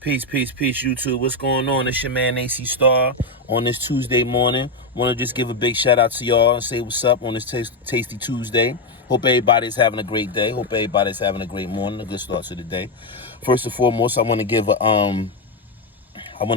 Peace, peace, peace, YouTube. What's going on? It's your man AC Star on this Tuesday morning. Want to just give a big shout out to y'all and say what's up on this tasty Tuesday. Hope everybody's having a great day. Hope everybody's having a great morning, a good start to the day. First and foremost, I want to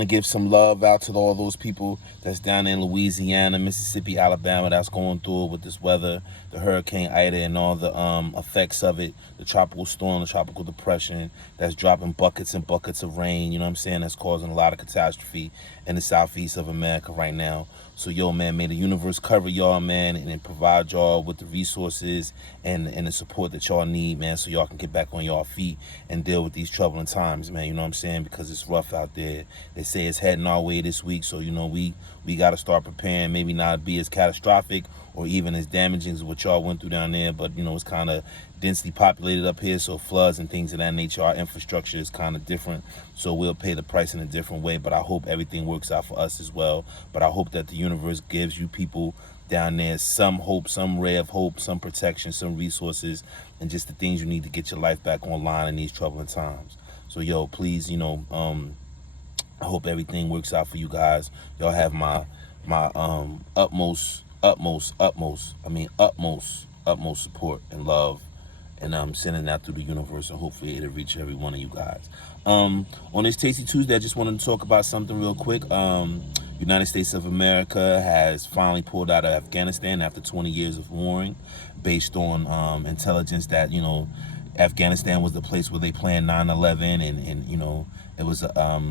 give some love out to all those people that's down in Louisiana, Mississippi, Alabama that's going through it with this weather, the Hurricane Ida and all the effects of it, the tropical storm, the tropical depression that's dropping buckets and buckets of rain, you know what I'm saying, that's causing a lot of catastrophe in the southeast of America right now. So, yo, man, may the universe cover y'all, man, and provide y'all with the resources and the support that y'all need, man, so y'all can get back on y'all feet and deal with these troubling times, man, you know what I'm saying, because it's rough out there. They say it's heading our way this week, so, you know, we got to start preparing, maybe not be as catastrophic or even as damaging as what y'all went through down there, but, you know, it's kind of densely populated up here, so floods and things of that nature, our infrastructure is kind of different, so we'll pay the price in a different way, but I hope everything works out for us as well. But I hope that the universe gives you people down there some hope, some ray of hope, some protection, some resources, and just the things you need to get your life back online in these troubling times. So, yo, please, you know, I hope everything works out for you guys. Y'all have my utmost support and love, and I'm sending that through the universe, and hopefully it'll reach every one of you guys. On this Tasty Tuesday, I just wanted to talk about something real quick. United States of America has finally pulled out of Afghanistan after 20 years of warring, based on intelligence that, you know, Afghanistan was the place where they planned 9/11, and you know, it was a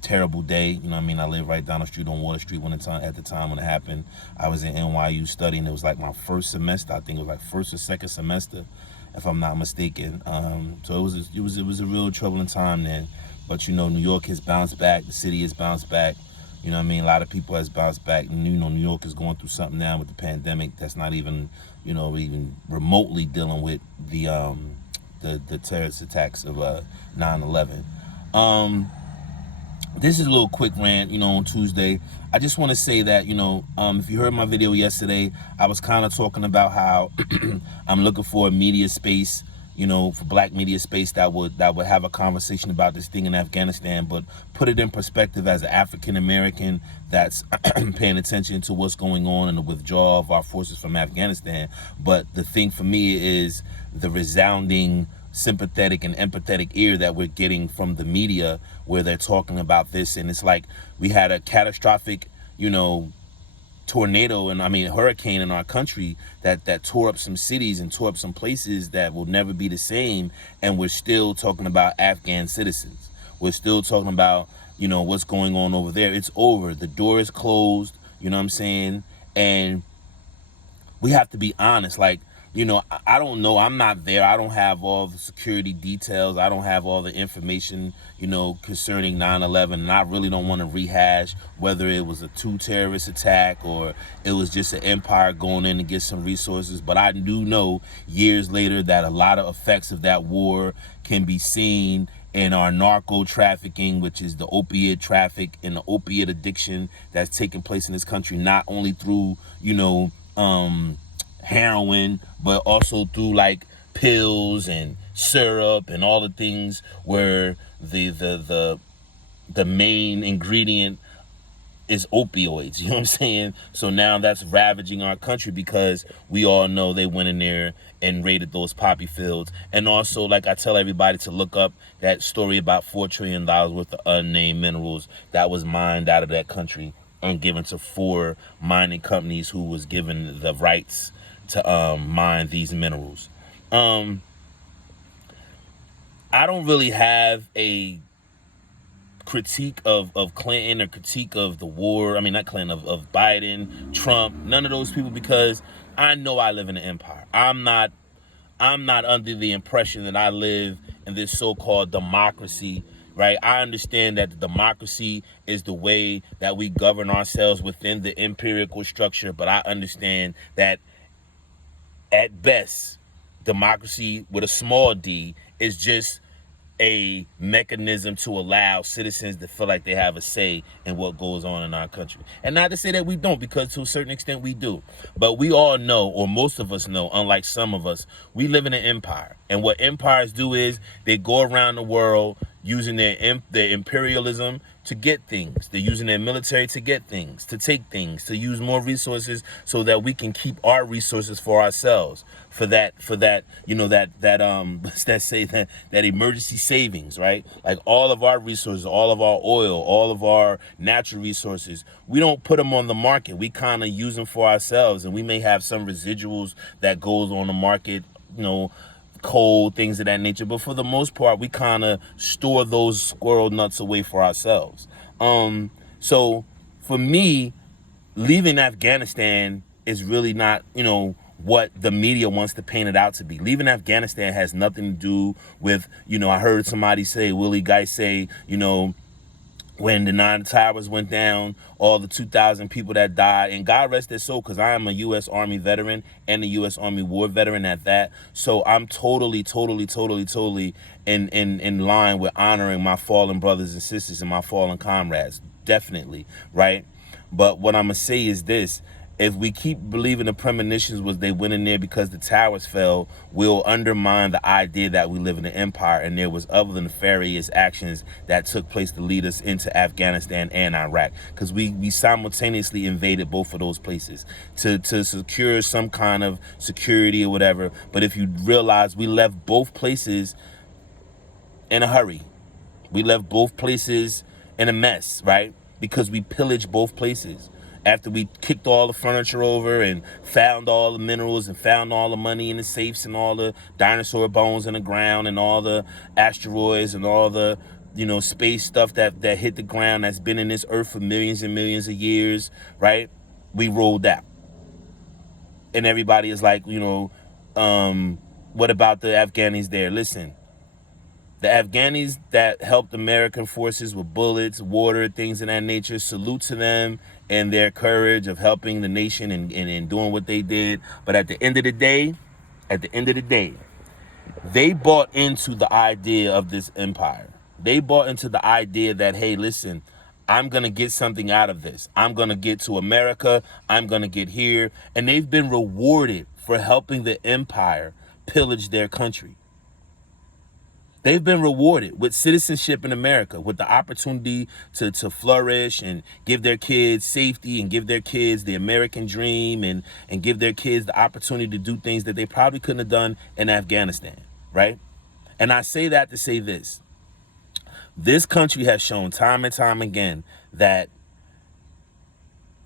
terrible day. You know what I mean? I live right down the street on Water Street at the time when it happened. I was in NYU studying. It was like my first semester. I think it was like first or second semester, if I'm not mistaken. So it was a real troubling time then. But, you know, New York has bounced back. The city has bounced back. You know what I mean? A lot of people has bounced back. And, you know, New York is going through something now with the pandemic that's not even, you know, even remotely dealing with the terrorist attacks of 9/11. This is a little quick rant, you know, on Tuesday. I just want to say that, you know, if you heard my video yesterday, I was kind of talking about how I'm looking for a media space, you know, for black media space that would have a conversation about this thing in Afghanistan, but put it in perspective as an African American that's paying attention to what's going on and the withdrawal of our forces from Afghanistan. But the thing for me is the resounding sympathetic and empathetic ear that we're getting from the media, where they're talking about this, and it's like we had a catastrophic, you know, tornado and hurricane in our country that tore up some cities and tore up some places that will never be the same, and we're still talking about Afghan citizens. We're still talking about, you know, what's going on over there. It's over. The door is closed, you know what I'm saying? And we have to be honest. Like, you know, I don't know. I'm not there. I don't have all the security details. I don't have all the information, you know, concerning 9/11. And I really don't want to rehash whether it was a terrorist attack or it was just an empire going in to get some resources. But I do know years later that a lot of effects of that war can be seen in our narco trafficking, which is the opiate traffic and the opiate addiction that's taking place in this country, not only through, you know, heroin, but also through like pills and syrup and all the things where the main ingredient is opioids, you know what I'm saying? So now that's ravaging our country because we all know they went in there and raided those poppy fields. And also, like I tell everybody to look up that story about $4 trillion worth of unnamed minerals that was mined out of that country and given to 4 mining companies who was given the rights to mine these minerals. I don't really have a critique of Clinton or critique of the war. I mean, not Clinton, of Biden, Trump, none of those people, because I know I live in an empire. I'm not under the impression that I live in this so-called democracy, right? I understand that the democracy is the way that we govern ourselves within the empirical structure, but I understand that at best, democracy with a small d is just a mechanism to allow citizens to feel like they have a say in what goes on in our country. And not to say that we don't, because to a certain extent we do. But we all know, or most of us know, unlike some of us, we live in an empire. And what empires do is they go around the world using their imperialism to get things. They're using their military to get things, to take things, to use more resources so that we can keep our resources for ourselves. For that, you know, let's say that emergency savings, right? Like all of our resources, all of our oil, all of our natural resources, we don't put them on the market. We kind of use them for ourselves, and we may have some residuals that goes on the market, you know, coal, things of that nature. But for the most part, we kind of store those squirrel nuts away for ourselves. So for me, leaving Afghanistan is really not, you know, what the media wants to paint it out to be. Leaving Afghanistan has nothing to do with, you know, I heard somebody say, Willie Geist say, you know, when the 9 Towers went down, all the 2,000 people that died, and God rest their soul, because I am a U.S. Army veteran and a U.S. Army War veteran at that. So I'm totally in line with honoring my fallen brothers and sisters and my fallen comrades, definitely, right? But what I'm gonna say is this: if we keep believing the premonitions was they went in there because the towers fell, we'll undermine the idea that we live in an empire and there was other nefarious actions that took place to lead us into Afghanistan and Iraq. Because we simultaneously invaded both of those places to secure some kind of security or whatever. But if you realize, we left both places in a hurry. We left both places in a mess, right? Because we pillaged both places. After we kicked all the furniture over and found all the minerals and found all the money in the safes and all the dinosaur bones in the ground and all the asteroids and all the, you know, space stuff that hit the ground that's been in this earth for millions and millions of years, right? We rolled out. And everybody is like, you know, what about the Afghanis there? Listen, the Afghanis that helped American forces with bullets, water, things of that nature, salute to them and their courage of helping the nation and doing what they did. But at the end of the day, they bought into the idea of this empire. They bought into the idea that, hey, listen, I'm going to get something out of this. I'm going to get to America. I'm going to get here. And they've been rewarded for helping the empire pillage their country. They've been rewarded with citizenship in America, with the opportunity to flourish and give their kids safety and give their kids the American dream and give their kids the opportunity to do things that they probably couldn't have done in Afghanistan, right? And I say that to say this. This country has shown time and time again that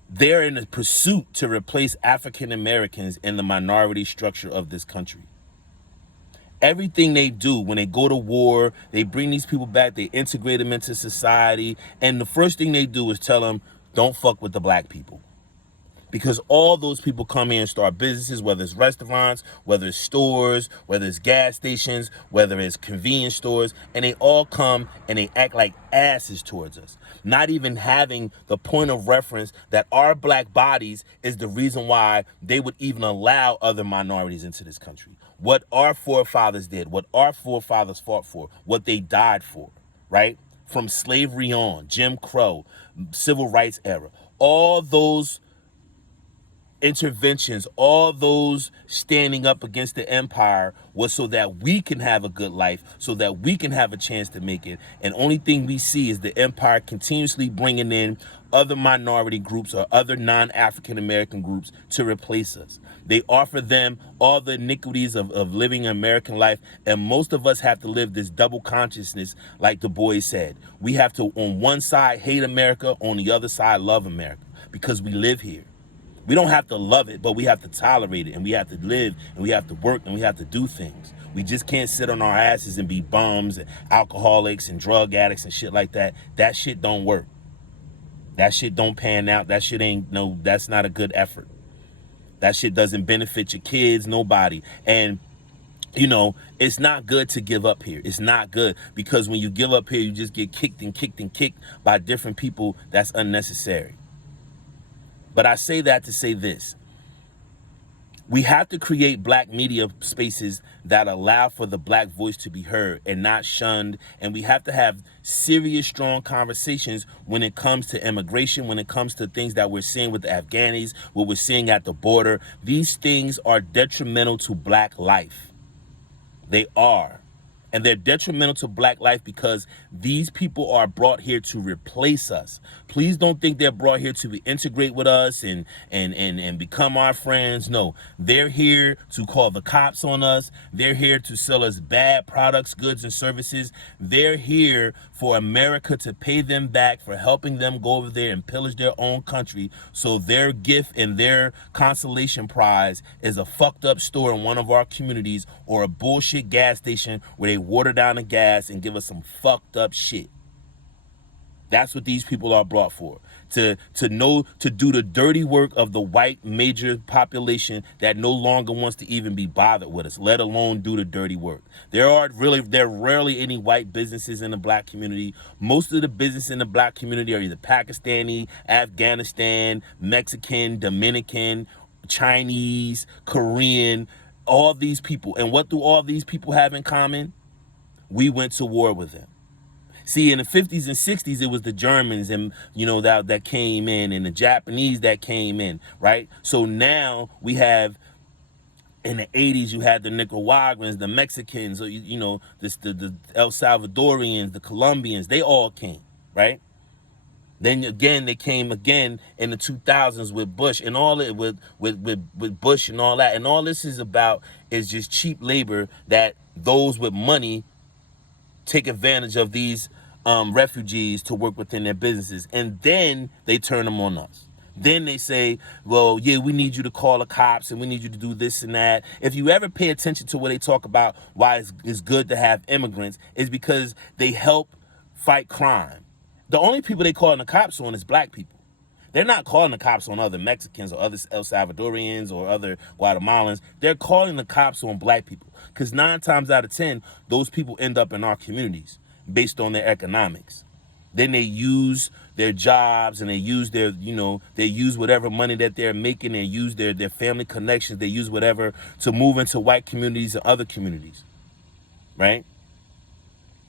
they're in a pursuit to replace African Americans in the minority structure of this country. Everything they do, when they go to war, they bring these people back, they integrate them into society, and the first thing they do is tell them, don't fuck with the black people. Because all those people come here and start businesses, whether it's restaurants, whether it's stores, whether it's gas stations, whether it's convenience stores, and they all come and they act like asses towards us. Not even having the point of reference that our black bodies is the reason why they would even allow other minorities into this country. What our forefathers did, what our forefathers fought for, what they died for, right? From slavery on, Jim Crow, civil rights era, all those interventions, all those standing up against the empire was so that we can have a good life, so that we can have a chance to make it. And only thing we see is the empire continuously bringing in other minority groups or other non-African American groups to replace us. They offer them all the iniquities of living American life, and most of us have to live this double consciousness, like the boy said. We have to, on one side, hate America, on the other side, love America, because we live here. We don't have to love it, but we have to tolerate it, and we have to live, and we have to work, and we have to do things. We just can't sit on our asses and be bums and alcoholics and drug addicts and shit like that. That shit don't work. That shit don't pan out. That shit ain't, no, that's not a good effort. That shit doesn't benefit your kids, nobody. And, you know, it's not good to give up here. It's not good, because when you give up here, you just get kicked and kicked and kicked by different people. That's unnecessary. But I say that to say this. We have to create black media spaces that allow for the black voice to be heard and not shunned. And we have to have serious, strong conversations when it comes to immigration, when it comes to things that we're seeing with the Afghanis, what we're seeing at the border. These things are detrimental to black life. They are. And they're detrimental to black life because these people are brought here to replace us. Please don't think they're brought here to integrate with us and become our friends. No, they're here to call the cops on us. They're here to sell us bad products, goods, and services. They're here for America to pay them back for helping them go over there and pillage their own country. So their gift and their consolation prize is a fucked up store in one of our communities or a bullshit gas station where they water down the gas and give us some fucked up shit. That's what these people are brought for. To do the dirty work of the white major population that no longer wants to even be bothered with us, let alone do the dirty work. There are rarely any white businesses in the black community. Most of the business in the black community are either Pakistani, Afghanistan, Mexican, Dominican, Chinese, Korean, all these people. And what do all these people have in common? We went to war with them. See, in the 50s and 60s, it was the Germans and, that came in, and the Japanese that came in, right? So now we have, in the 80s, you had the Nicaraguans, the Mexicans, the El Salvadorians, the Colombians, they all came, right? Then again, they came again in the 2000s with Bush and all it with Bush and all that. And all this is about is just cheap labor that those with money take advantage of these refugees to work within their businesses. And then they turn them on us. Then they say, well, yeah, we need you to call the cops and we need you to do this and that. If you ever pay attention to what they talk about, why it's good to have immigrants, is because they help fight crime. The only people they calling the cops on is black people. They're not calling the cops on other Mexicans or other El Salvadorians or other Guatemalans. They're calling the cops on black people because 9 times out of 10, those people end up in our communities based on their economics. Then they use their jobs and they use their, they use whatever money that they're making. They use their family connections. They use whatever to move into white communities and other communities, right?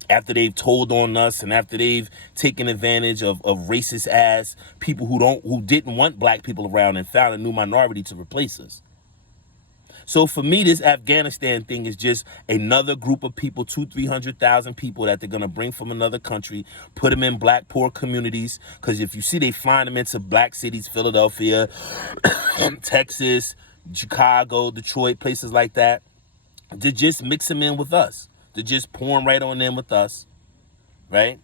After they've told on us and after they've taken advantage of racist ass people who didn't want black people around and found a new minority to replace us. So for me, this Afghanistan thing is just another group of people, 200,000-300,000 people that they're gonna bring from another country, put them in black poor communities. Because if you see, they flying them into black cities, Philadelphia, Texas, Chicago, Detroit, places like that, to just mix them in with us. To just pour them right on in with us, right?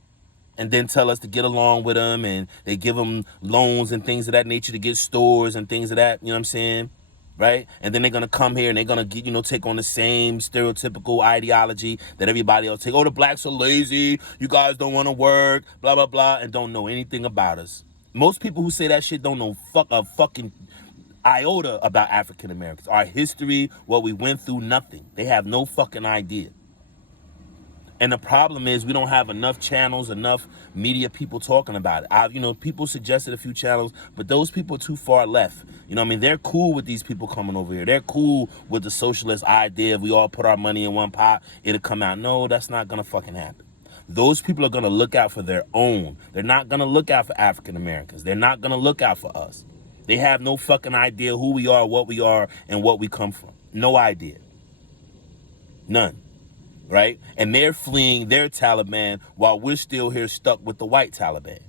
And then tell us to get along with them, and they give them loans and things of that nature to get stores and things of that, you know what I'm saying, right? And then they're going to come here and they're going to take on the same stereotypical ideology that everybody else take. Oh, the blacks are lazy, you guys don't want to work, blah, blah, blah, and don't know anything about us. Most people who say that shit don't know fucking iota about African Americans. Our history, what we went through, nothing. They have no fucking idea. And the problem is we don't have enough channels, enough media people talking about it. People suggested a few channels, but those people are too far left. They're cool with these people coming over here. They're cool with the socialist idea. If we all put our money in one pot, it'll come out. No, that's not going to fucking happen. Those people are going to look out for their own. They're not going to look out for African Americans. They're not going to look out for us. They have no fucking idea who we are, what we are, and what we come from. No idea. None. Right? And they're fleeing their Taliban while we're still here stuck with the white Taliban.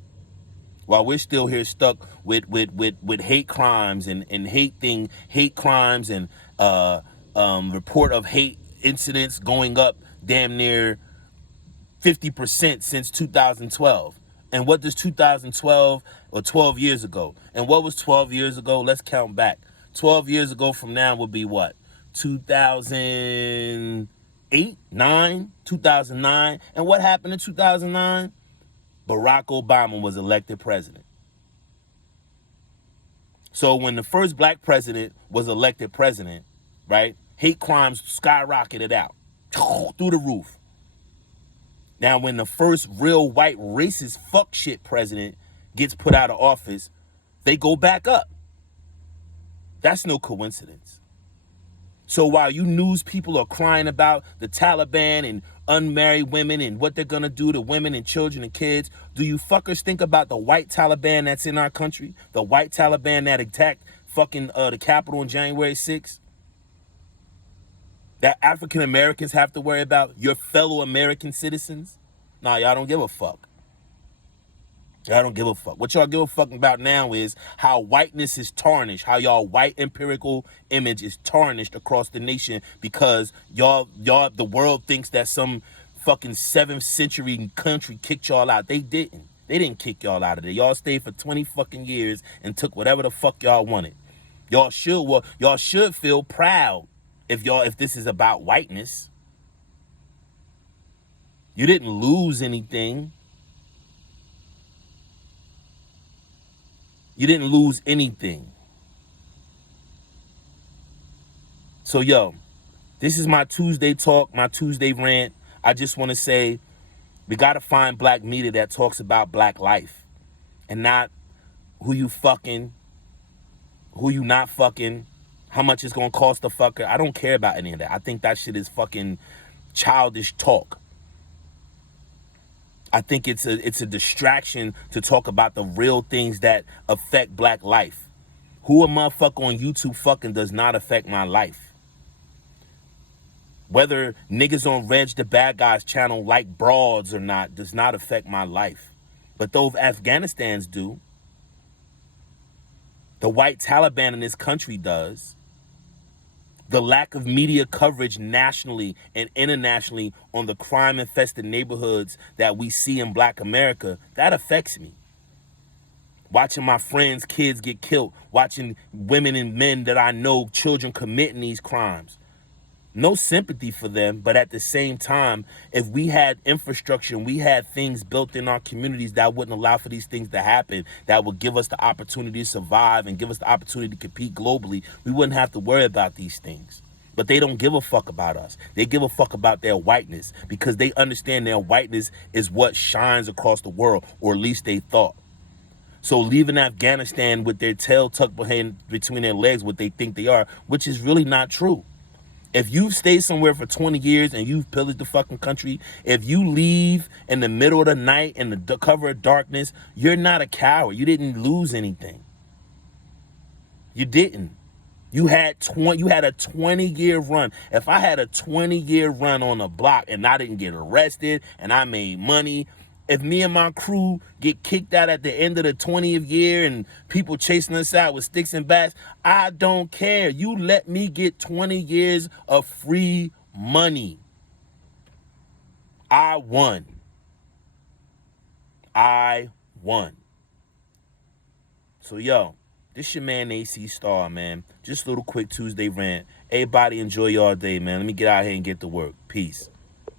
While we're still here stuck with hate crimes and hate crimes and report of hate incidents going up damn near 50% since 2012. And what does 2012 or 12 years ago? And what was 12 years ago? Let's count back. 12 years ago from now would be what? 2008, 2009. And what happened in 2009? Barack Obama was elected president. So when the first black president was elected president, right, hate crimes skyrocketed out through the roof. Now, when the first real white racist fuck shit president gets put out of office, they go back up. That's no coincidence. So while you news people are crying about the Taliban and unmarried women and what they're going to do to women and children and kids, do you fuckers think about the white Taliban that's in our country? The white Taliban that attacked fucking the Capitol on January 6th? that African Americans have to worry about, your fellow American citizens? Nah, y'all don't give a fuck. Y'all don't give a fuck. What y'all give a fuck about now is how whiteness is tarnished, how y'all white empirical image is tarnished across the nation because y'all, the world thinks that some fucking 7th century country kicked y'all out. They didn't. They didn't kick y'all out of there. Y'all stayed for 20 fucking years and took whatever the fuck y'all wanted. Y'all should feel proud if this is about whiteness. You didn't lose anything. You didn't lose anything. So, yo, this is my Tuesday talk, my Tuesday rant. I just want to say we got to find black media that talks about black life and not who you fucking, who you not fucking, how much it's going to cost the fucker. I don't care about any of that. I think that shit is fucking childish talk. I think it's a distraction to talk about the real things that affect black life. Who a motherfucker on YouTube fucking does not affect my life. Whether niggas on Reg the Bad Guys channel like broads or not does not affect my life. But those Afghanistans do. The white Taliban in this country does. The lack of media coverage nationally and internationally on the crime-infested neighborhoods that we see in black America, that affects me. Watching my friends' kids get killed, watching women and men that I know, children committing these crimes. No sympathy for them, but at the same time, if we had infrastructure and we had things built in our communities that wouldn't allow for these things to happen, that would give us the opportunity to survive and give us the opportunity to compete globally, we wouldn't have to worry about these things. But they don't give a fuck about us. They give a fuck about their whiteness because they understand their whiteness is what shines across the world, or at least they thought. So leaving Afghanistan with their tail tucked between their legs, what they think they are, which is really not true. If you've stayed somewhere for 20 years and you've pillaged the fucking country, if you leave in the middle of the night in the cover of darkness, you're not a coward. You didn't lose anything. You didn't. You had a 20-year run. If I had a 20-year run on the block and I didn't get arrested and I made money, if me and my crew get kicked out at the end of the 20th year and people chasing us out with sticks and bats, I don't care. You let me get 20 years of free money. I won. I won. So, yo, this your man AC Star, man. Just a little quick Tuesday rant. Everybody enjoy y'all day, man. Let me get out here and get to work. Peace.